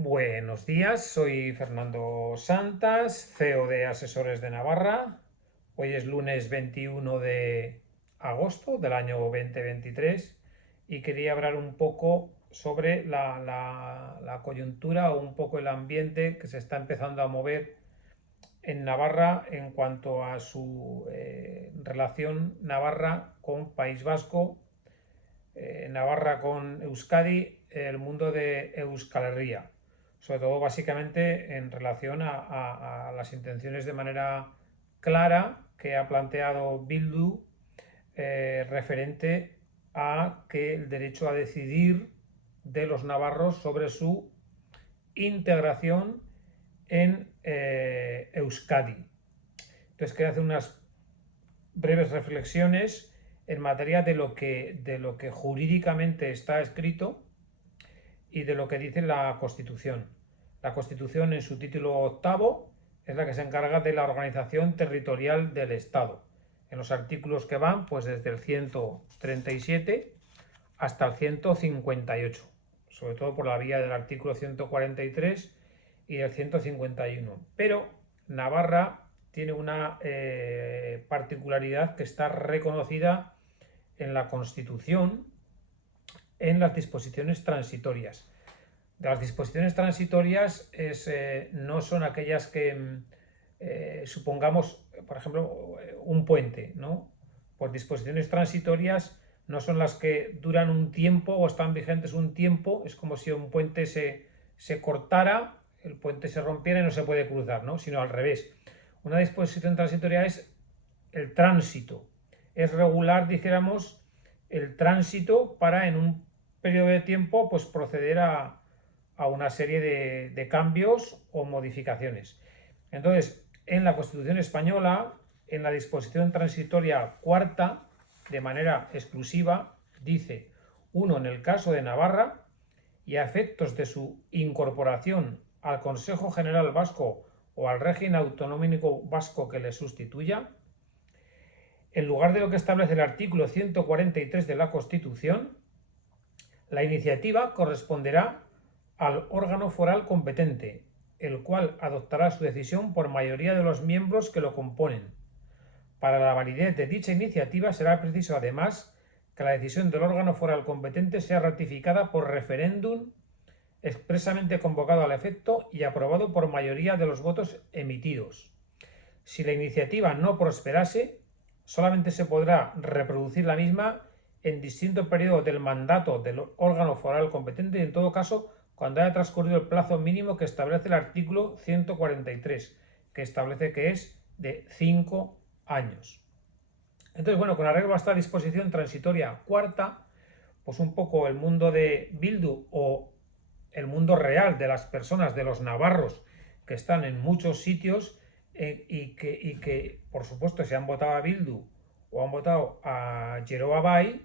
Buenos días, soy Fernando Santas, CEO de Asesores de Navarra. Hoy es lunes 21 de agosto del año 2023 y quería hablar un poco sobre la coyuntura o un poco el ambiente que se está empezando a mover en Navarra en cuanto a su relación Navarra con País Vasco, Navarra con Euskadi, el mundo de Euskal Herria, sobre todo básicamente en relación a las intenciones de manera clara que ha planteado Bildu referente a que el derecho a decidir de los navarros sobre su integración en Euskadi. Entonces quería hacer unas breves reflexiones en materia de lo que jurídicamente está escrito y de lo que dice la Constitución. La Constitución, en su título octavo, es la que se encarga de la organización territorial del Estado. En los artículos que van, pues desde el 137 hasta el 158, sobre todo por la vía del artículo 143 y del 151. Pero Navarra tiene una particularidad que está reconocida en la Constitución en las disposiciones transitorias. De las disposiciones transitorias no son aquellas que supongamos, por ejemplo, un puente, ¿no? Por disposiciones transitorias no son las que duran un tiempo o están vigentes un tiempo, es como si un puente se cortara, el puente se rompiera y no se puede cruzar, ¿no? Sino al revés. Una disposición transitoria es el tránsito, es regular, dijéramos, el tránsito para en un periodo de tiempo pues proceder a una serie de cambios o modificaciones. Entonces, en la Constitución española, en la disposición transitoria cuarta, de manera exclusiva, dice: uno, en el caso de Navarra y a efectos de su incorporación al Consejo General Vasco o al régimen autonómico vasco que le sustituya, en lugar de lo que establece el artículo 143 de la Constitución, la iniciativa corresponderá al órgano foral competente, el cual adoptará su decisión por mayoría de los miembros que lo componen. Para la validez de dicha iniciativa será preciso, además, que la decisión del órgano foral competente sea ratificada por referéndum expresamente convocado al efecto y aprobado por mayoría de los votos emitidos. Si la iniciativa no prosperase, solamente se podrá reproducir la misma en distinto periodo del mandato del órgano foral competente y, en todo caso, cuando haya transcurrido el plazo mínimo que establece el artículo 143, que establece que es de 5 años. Entonces, bueno, con arreglo a esta disposición transitoria cuarta, pues un poco el mundo de Bildu o el mundo real de las personas, de los navarros que están en muchos sitios y que, por supuesto, si han votado a Bildu o han votado a Geroa Bai,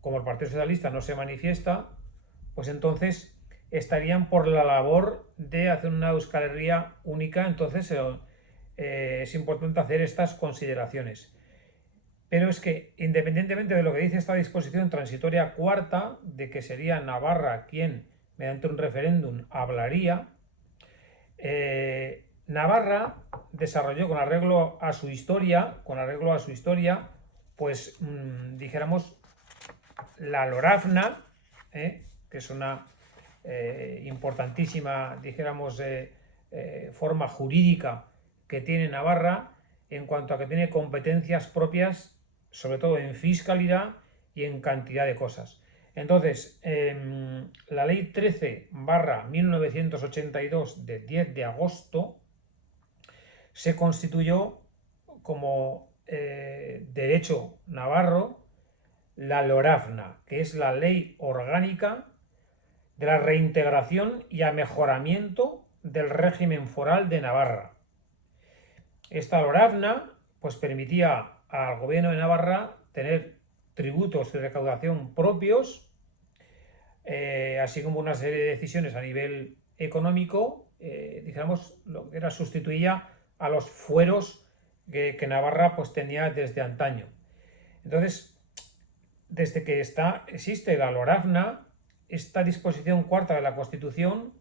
como el Partido Socialista no se manifiesta, pues entonces estarían por la labor de hacer una Euskal Herria única. Entonces es importante hacer estas consideraciones. Pero es que, independientemente de lo que dice esta disposición transitoria cuarta, de que sería Navarra quien, mediante un referéndum, hablaría, Navarra desarrolló con arreglo a su historia, pues dijéramos la Lorafna, que es una importantísima, dijéramos, forma jurídica que tiene Navarra en cuanto a que tiene competencias propias, sobre todo en fiscalidad y en cantidad de cosas. Entonces, la ley 13/1982 de 10 de agosto se constituyó como derecho navarro la Lorafna, que es la ley orgánica de la reintegración y amejoramiento del régimen foral de Navarra. Esta Lorafna pues permitía al gobierno de Navarra tener tributos y recaudación propios, así como una serie de decisiones a nivel económico, digamos, lo que era sustituía a los fueros que Navarra pues tenía desde antaño. Entonces, desde que existe la Lorafna, esta disposición cuarta de la Constitución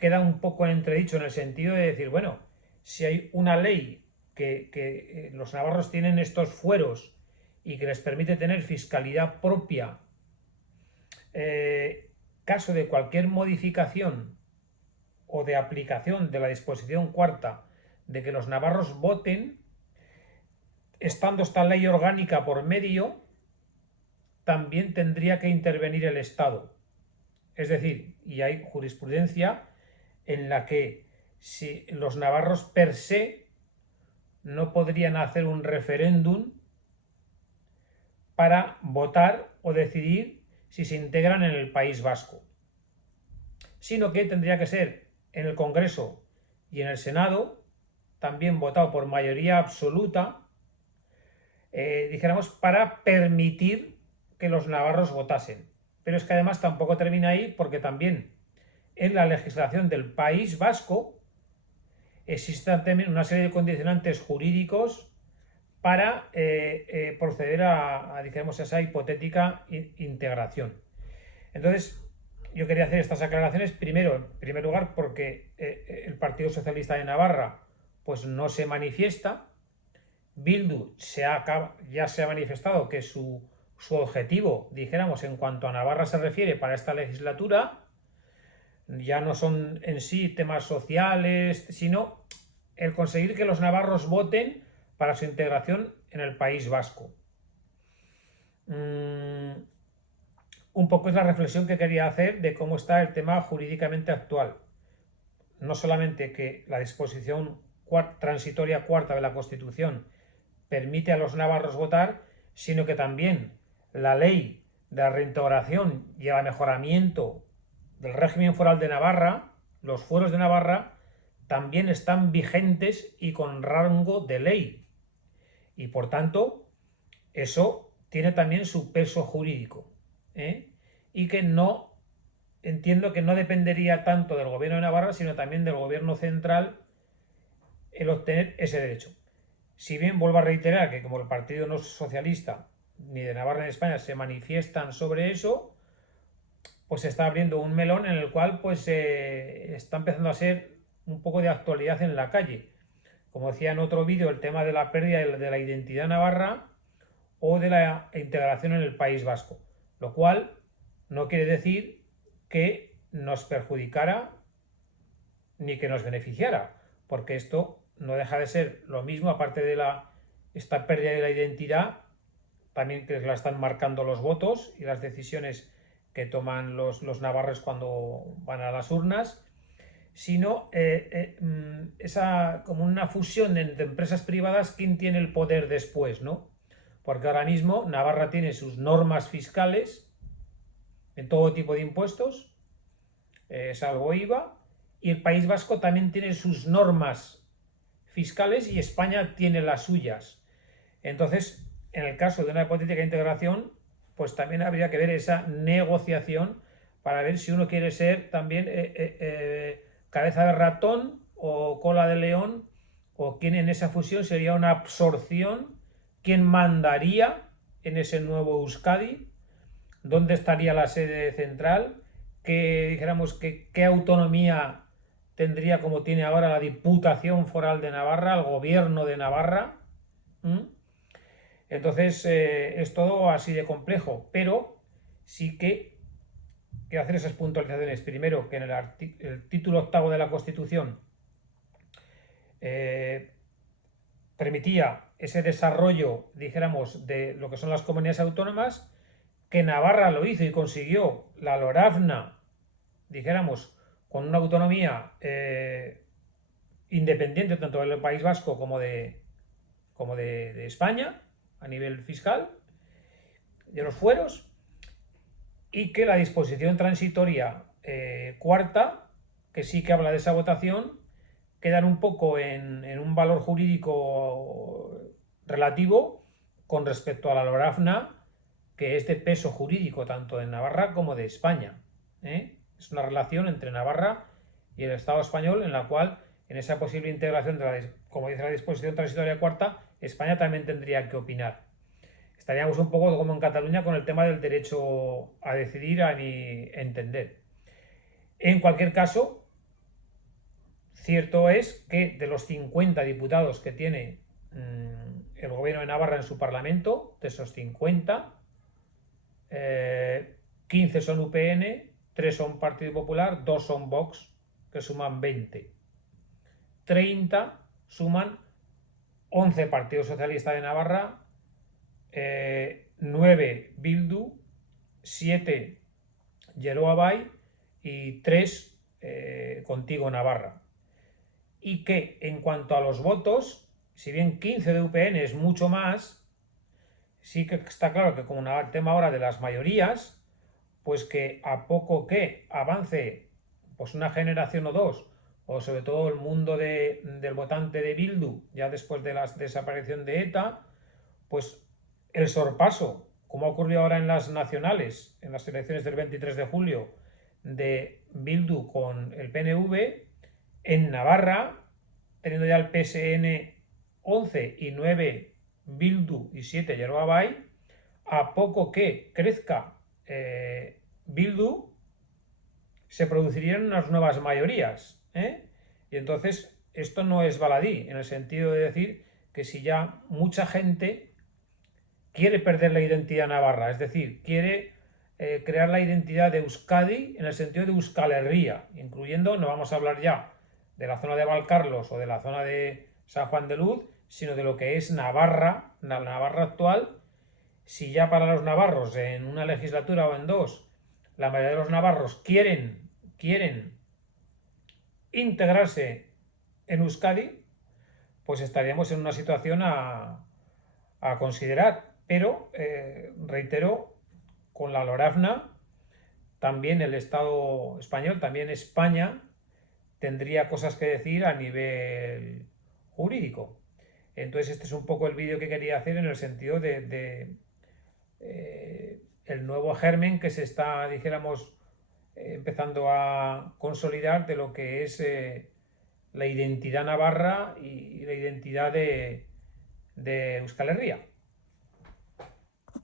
queda un poco en entredicho en el sentido de decir, bueno, si hay una ley que los navarros tienen estos fueros y que les permite tener fiscalidad propia, caso de cualquier modificación o de aplicación de la disposición cuarta de que los navarros voten, estando esta ley orgánica por medio, también tendría que intervenir el Estado. Es decir, y hay jurisprudencia en la que si los navarros per se no podrían hacer un referéndum para votar o decidir si se integran en el País Vasco, sino que tendría que ser en el Congreso y en el Senado, también votado por mayoría absoluta, dijéramos, para permitir que los navarros votasen. Pero es que además tampoco termina ahí, porque también en la legislación del País Vasco existen también una serie de condicionantes jurídicos para proceder a, digamos, esa hipotética integración. Entonces, yo quería hacer estas aclaraciones primero, en primer lugar, porque el Partido Socialista de Navarra pues no se manifiesta. Bildu ya se ha manifestado que su objetivo, dijéramos, en cuanto a Navarra se refiere para esta legislatura, ya no son en sí temas sociales, sino el conseguir que los navarros voten para su integración en el País Vasco. Un poco es la reflexión que quería hacer de cómo está el tema jurídicamente actual. No solamente que la disposición transitoria cuarta de la Constitución permite a los navarros votar, sino que también la ley de la reintegración y el mejoramiento del régimen foral de Navarra, los fueros de Navarra, también están vigentes y con rango de ley. Y por tanto, eso tiene también su peso jurídico. Y que no, entiendo que no dependería tanto del gobierno de Navarra, sino también del gobierno central el obtener ese derecho. Si bien vuelvo a reiterar que como el Partido no socialista ni de Navarra ni de España se manifiestan sobre eso, pues se está abriendo un melón en el cual pues está empezando a ser un poco de actualidad en la calle. Como decía en otro vídeo, el tema de la pérdida de la identidad navarra o de la integración en el País Vasco, lo cual no quiere decir que nos perjudicara ni que nos beneficiara, porque esto no deja de ser lo mismo, aparte de esta pérdida de la identidad, también que la están marcando los votos y las decisiones que toman los navarros cuando van a las urnas, sino esa como una fusión entre empresas privadas, ¿quién tiene el poder después, no? Porque ahora mismo Navarra tiene sus normas fiscales en todo tipo de impuestos, salvo IVA, y el País Vasco también tiene sus normas fiscales y España tiene las suyas. Entonces, en el caso de una hipotética integración, pues también habría que ver esa negociación para ver si uno quiere ser también cabeza de ratón o cola de león, o quién en esa fusión sería una absorción, quién mandaría en ese nuevo Euskadi, dónde estaría la sede central, que dijéramos qué autonomía tendría, como tiene ahora la Diputación Foral de Navarra, el Gobierno de Navarra. Entonces es todo así de complejo, pero sí que quiero hacer esas puntualizaciones. Primero, que en el título octavo de la Constitución permitía ese desarrollo, dijéramos, de lo que son las comunidades autónomas, que Navarra lo hizo y consiguió la LORAFNA, dijéramos, con una autonomía independiente tanto del País Vasco como de España a nivel fiscal, de los fueros, y que la disposición transitoria cuarta, que sí que habla de esa votación, quedan un poco en un valor jurídico relativo con respecto a la LORAFNA, que es de peso jurídico tanto de Navarra como de España. Es una relación entre Navarra y el Estado español, en la cual, en esa posible integración, como dice la disposición transitoria cuarta, España también tendría que opinar. Estaríamos un poco como en Cataluña con el tema del derecho a decidir, a entender. En cualquier caso, cierto es que de los 50 diputados que tiene el gobierno de Navarra en su parlamento, de esos 50, 15 son UPN, 3 son Partido Popular, 2 son Vox, que suman 20. 30 suman 11 Partido Socialista de Navarra, 9 Bildu, 7 Geroa Bai y 3 Contigo Navarra. Y que en cuanto a los votos, si bien 15 de UPN es mucho más, sí que está claro que como el tema ahora de las mayorías, pues que a poco que avance pues una generación o dos, o sobre todo el mundo del votante de Bildu, ya después de la desaparición de ETA, pues el sorpaso, como ha ocurrido ahora en las nacionales, en las elecciones del 23 de julio, de Bildu con el PNV, en Navarra, teniendo ya el PSN 11 y 9 Bildu y 7 Geroa Bai, a poco que crezca Bildu, se producirían unas nuevas mayorías. Y entonces esto no es baladí, en el sentido de decir que si ya mucha gente quiere perder la identidad navarra, es decir, quiere crear la identidad de Euskadi en el sentido de Euskal Herria, incluyendo, no vamos a hablar ya de la zona de Valcarlos o de la zona de San Juan de Luz, sino de lo que es Navarra, la Navarra actual. Si ya para los navarros en una legislatura o en dos, la mayoría de los navarros quieren integrarse en Euskadi, pues estaríamos en una situación a considerar. Pero, reitero, con la LORAFNA, también el Estado español, también España, tendría cosas que decir a nivel jurídico. Entonces este es un poco el vídeo que quería hacer en el sentido de el nuevo germen que se está, dijéramos, empezando a consolidar de lo que es la identidad navarra y la identidad de Euskal Herria.